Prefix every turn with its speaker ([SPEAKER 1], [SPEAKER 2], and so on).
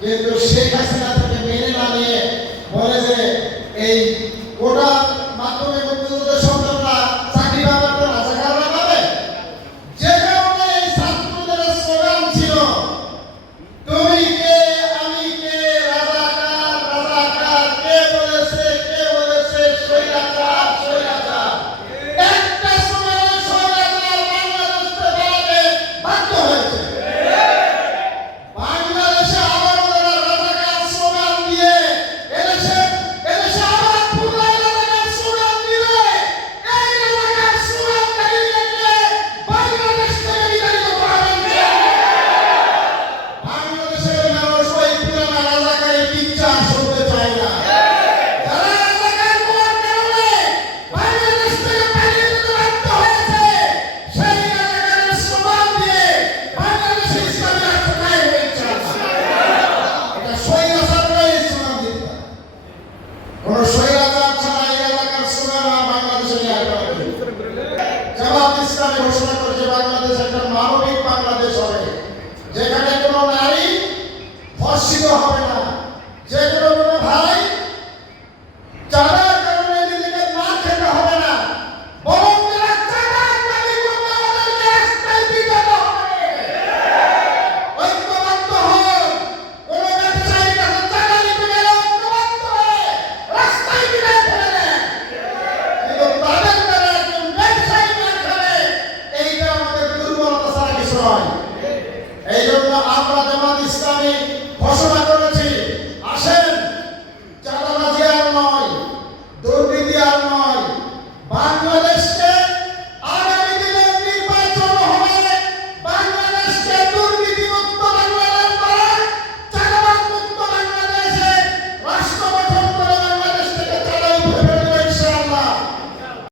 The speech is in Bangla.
[SPEAKER 1] কিন্তু শেখ হাসিনা তাকে মেনে না নিয়ে বলে যে এই ছাড়া এই এলাকার বাংলাদেশের ঘোষণা একটা বাংলাদেশ হবে। যেখানে কোনো নারী ধর্ষিত হবে না। যে কোনো ভাই